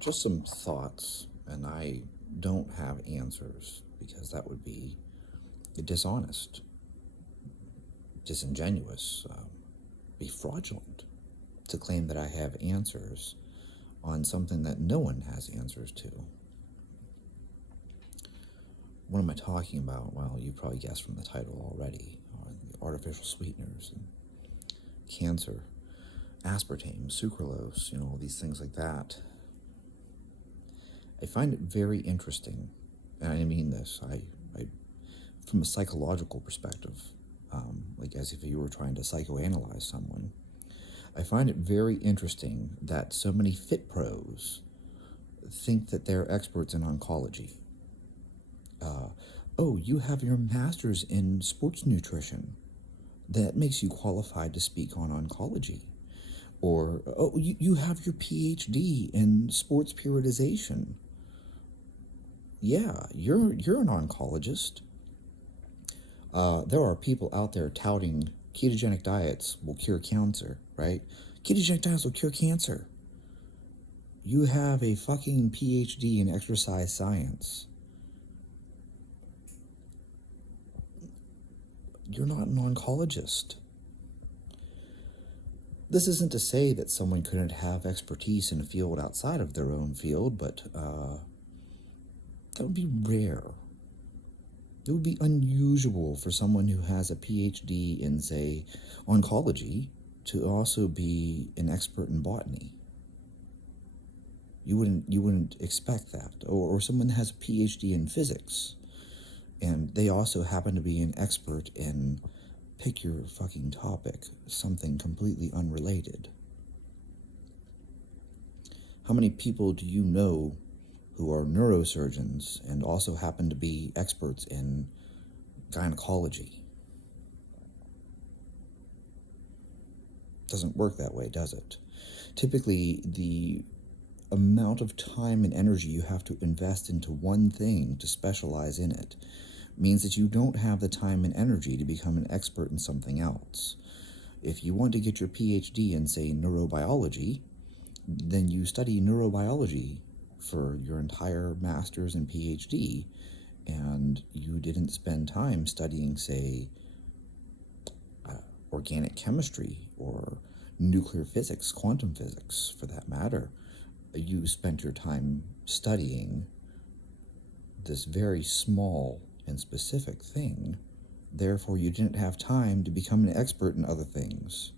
Just some thoughts, and I don't have answers because that would be dishonest, disingenuous, be fraudulent to claim that I have answers on something that no one has answers to. What am I talking about? Well, you probably guessed from the title already. Artificial sweeteners and cancer, aspartame, sucralose, all these things like that. I find it very interesting, and I mean this, I from a psychological perspective, like as if you were trying to psychoanalyze someone, I find it very interesting that so many fit pros think that they're experts in oncology. Oh, you have your master's in sports nutrition. That makes you qualified to speak on oncology. Or, oh, you have your PhD in sports periodization. Yeah, you're an oncologist. There are people out there touting ketogenic diets will cure cancer, right? Ketogenic diets will cure cancer. You have a fucking PhD in exercise science. You're not an oncologist. This isn't to say that someone couldn't have expertise in a field outside of their own field, but that would be rare. It would be unusual for someone who has a PhD in, say, oncology to also be an expert in botany. You wouldn't expect that. Or someone has a PhD in physics, and they also happen to be an expert in, pick your fucking topic, something completely unrelated. How many people do you know who are neurosurgeons and also happen to be experts in gynecology? Doesn't work that way, does it? Typically, the amount of time and energy you have to invest into one thing to specialize in it means that you don't have the time and energy to become an expert in something else. If you want to get your PhD in, say, neurobiology, then you study neurobiology for your entire master's and PhD, and you didn't spend time studying, say, organic chemistry or nuclear physics, quantum physics, for that matter. You spent your time studying this very small and specific thing. Therefore, you didn't have time to become an expert in other things.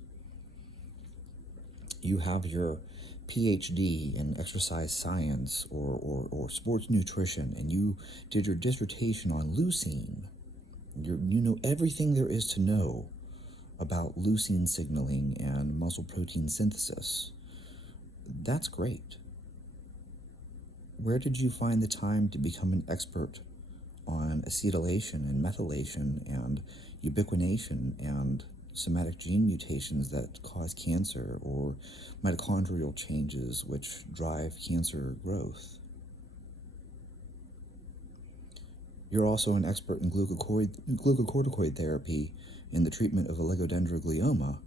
You have your PhD in exercise science or sports nutrition, and you did your dissertation on leucine. You know everything there is to know about leucine signaling and muscle protein synthesis. That's great. Where did you find the time to become an expert on acetylation and methylation and ubiquination and somatic gene mutations that cause cancer, or mitochondrial changes which drive cancer growth? You're also an expert in glucocorticoid therapy in the treatment of oligodendroglioma,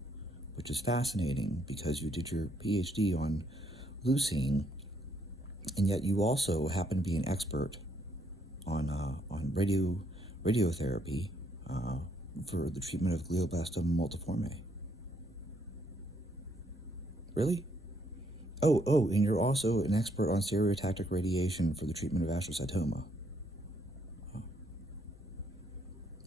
which is fascinating because you did your PhD on leucine, and yet you also happen to be an expert on radiotherapy for the treatment of glioblastoma multiforme. Really? Oh, and you're also an expert on stereotactic radiation for the treatment of astrocytoma.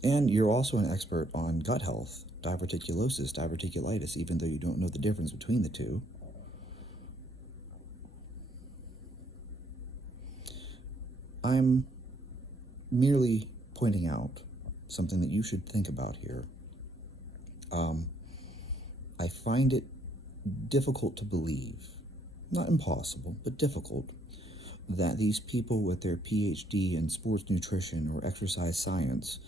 And you're also an expert on gut health, diverticulosis, diverticulitis, even though you don't know the difference between the two. I'm merely pointing out something that you should think about here. I find it difficult to believe, not impossible, but difficult, that these people with their PhD in sports nutrition or exercise science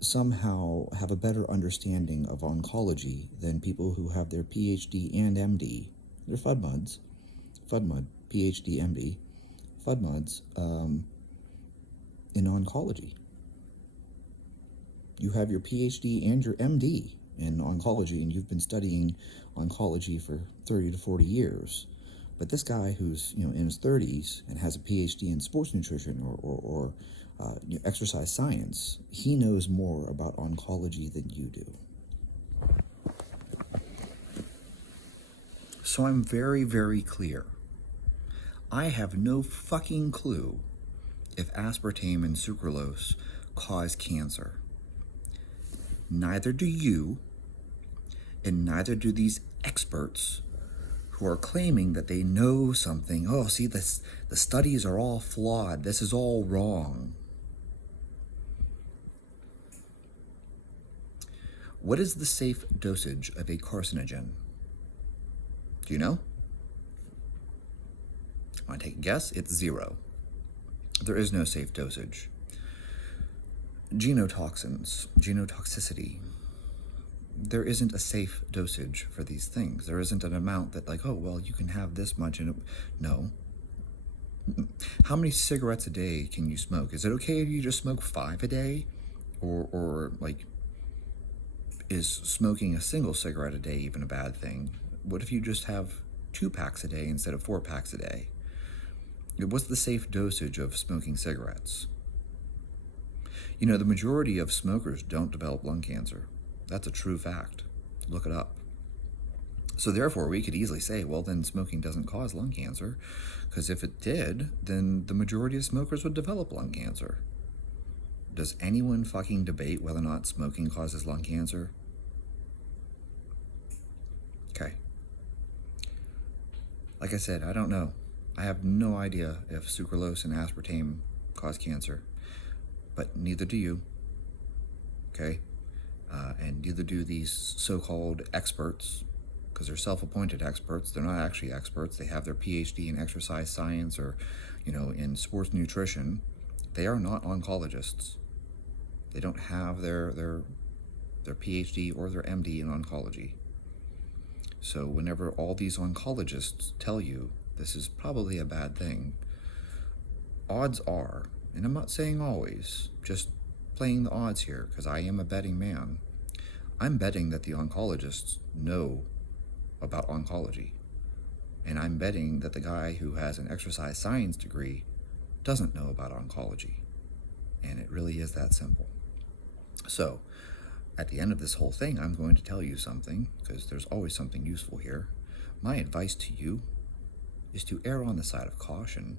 somehow have a better understanding of oncology than people who have their PhD and MD. They're FUDMUD, PhD, MD, FUDMUDs, in oncology. You have your PhD and your MD in oncology, and you've been studying oncology for 30 to 40 years. But this guy who's in his 30s and has a PhD in sports nutrition or exercise science, he knows more about oncology than you do. So I'm very, very clear. I have no fucking clue if aspartame and sucralose cause cancer. Neither do you, and neither do these experts who are claiming that they know something. Oh, see, the studies are all flawed. This is all wrong. What is the safe dosage of a carcinogen? Do you know? Want to take a guess? It's 0. There is no safe dosage. Genotoxins, genotoxicity. There isn't a safe dosage for these things. There isn't an amount that like, oh, well, you can have this much. No. How many cigarettes a day can you smoke? Is it okay if you just smoke 5 a day? Or like, is smoking a single cigarette a day even a bad thing? What if you just have 2 packs a day instead of 4 packs a day? What's the safe dosage of smoking cigarettes? The majority of smokers don't develop lung cancer. That's a true fact. Look it up. So therefore, we could easily say, well, then smoking doesn't cause lung cancer, because if it did, then the majority of smokers would develop lung cancer. Does anyone fucking debate whether or not smoking causes lung cancer? Okay. Like I said, I don't know. I have no idea if sucralose and aspartame cause cancer, but neither do you. Okay? And neither do these so-called experts, because they're self-appointed experts. They're not actually experts. They have their PhD in exercise science or, in sports nutrition. They are not oncologists. They don't have their PhD or their MD in oncology. So whenever all these oncologists tell you this is probably a bad thing, odds are, and I'm not saying always, just playing the odds here, because I am a betting man, I'm betting that the oncologists know about oncology. And I'm betting that the guy who has an exercise science degree doesn't know about oncology. And it really is that simple. So, at the end of this whole thing, I'm going to tell you something, because there's always something useful here. My advice to you is to err on the side of caution.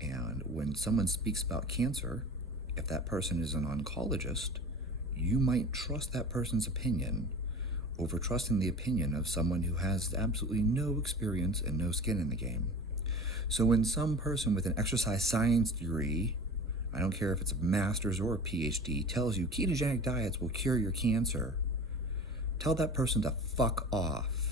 And when someone speaks about cancer, if that person is an oncologist, you might trust that person's opinion over trusting the opinion of someone who has absolutely no experience and no skin in the game. So when some person with an exercise science degree, I don't care if it's a master's or a PhD, tells you ketogenic diets will cure your cancer, tell that person to fuck off.